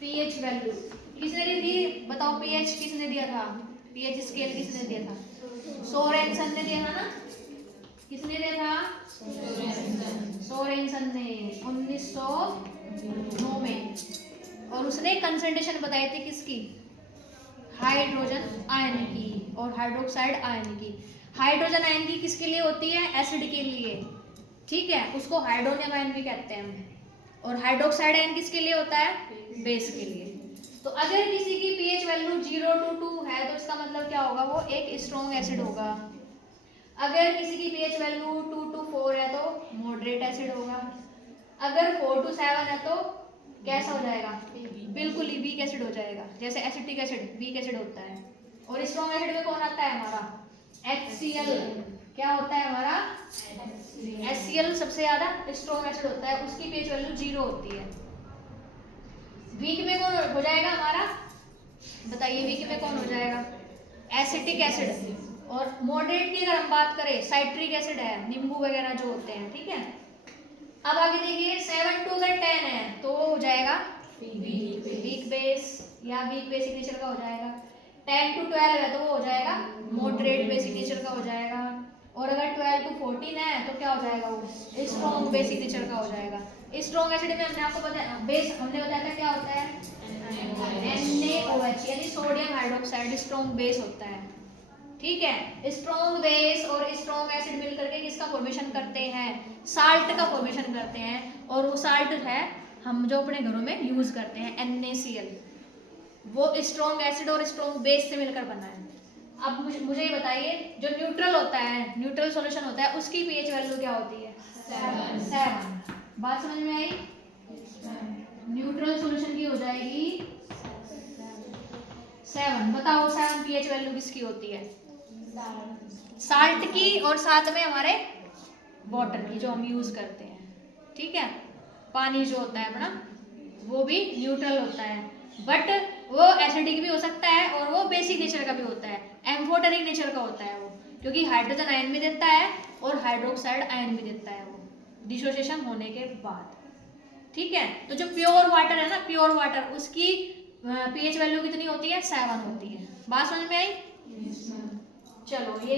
PH value किसने दी थी बताओ? पीएच किसने दिया था? पीएच स्केल किसने दिया था? सोरेनसन ने दिया था ना? किसने दिया था? सोरेनसन ने 1909 में। और उसने कंसंट्रेशन बताई थी किसकी? हाइड्रोजन आयन की और हाइड्रोक्साइड आयन की। हाइड्रोजन आयन की किसके लिए होती है? एसिड के लिए, ठीक है, उसको हाइड्रोनियम आयन भी कहते हैं। और हाइड्रोक्साइड आयन किसके लिए होता है? बेस के लिए। तो अगर किसी की पीएच वैल्यू 0 to 2 है तो इसका मतलब क्या होगा? वो एक स्ट्रॉन्ग एसिड होगा। अगर किसी की पीएच वैल्यू 2 to 4 है तो मॉडरेट एसिड होगा। अगर 4 to 7 है तो कैसा हो जाएगा? बिल्कुल ही वीक एसिड हो जाएगा, जैसे एसिटिक एसिड वीक एसिड होता है। और स्ट्रॉन्ग एसिड में कौन आता है हमारा? HCl। क्या होता है हमारा? HCl सबसे ज्यादा स्ट्रॉन्ग एसिड होता है, उसकी पीएच वैल्यू 0 होती है। वीक में कौन हो जाएगा हमारा? बताइए वीक में कौन हो जाएगा? Acetic acid. और मॉडरेट की अगर हम बात करें, साइट्रिक एसिड है, नींबू वगैरह जो होते हैं, ठीक है। अब आगे देखिए 7 to अगर 10 है तो वो हो जाएगा वीक बेस या वीक बेसिक नेचर का हो जाएगा। 10 to 12 है तो वो हो जाएगा मॉडरेट बेसिक नेचर का हो जाएगा। और अगर 12 to 14 है तो क्या हो जाएगा? वो स्ट्रॉन्ग बेसिक नेचर का हो जाएगा। स्ट्रॉन्ग एसिड में हमने आपको बताया, बेस हमने बताया था क्या होता है? NaOH यानी सोडियम हाइड्रोक्साइड स्ट्रॉन्ग बेस होता है, ठीक है। स्ट्रॉन्ग बेस और स्ट्रॉन्ग एसिड मिलकर के किसका फॉर्मेशन करते हैं? साल्ट का फॉर्मेशन करते हैं। और वो साल्ट है हम जो अपने घरों में यूज करते हैं, NaCl। वो स्ट्रॉन्ग एसिड और स्ट्रॉन्ग बेस से मिलकर बना है। अब मुझे ये बताइए, जो न्यूट्रल होता है, न्यूट्रल सॉल्यूशन होता है, उसकी पीएच वैल्यू क्या होती है? 7। बात समझ में आई? न्यूट्रल सॉल्यूशन की हो जाएगी 7। बताओ 7 पीएच वैल्यू किसकी होती है? साल्ट की, और साथ में हमारे वाटर की जो हम यूज करते हैं, ठीक है। पानी जो होता है अपना वो भी न्यूट्रल होता है, बट वो एसिडिक भी हो सकता है और वो बेसिक नेचर का भी होता है, एम्फोटेरिक नेचर का होता है वो, क्योंकि हाइड्रोजन आयन भी देता है और हाइड्रोक्साइड आयन भी देता है वो डिसोसिएशन होने के बाद, ठीक है। तो जो प्योर वाटर है ना, प्योर वाटर, उसकी पीएच वैल्यू कितनी होती है? 7 होती है। बात समझ में आई? चलो ये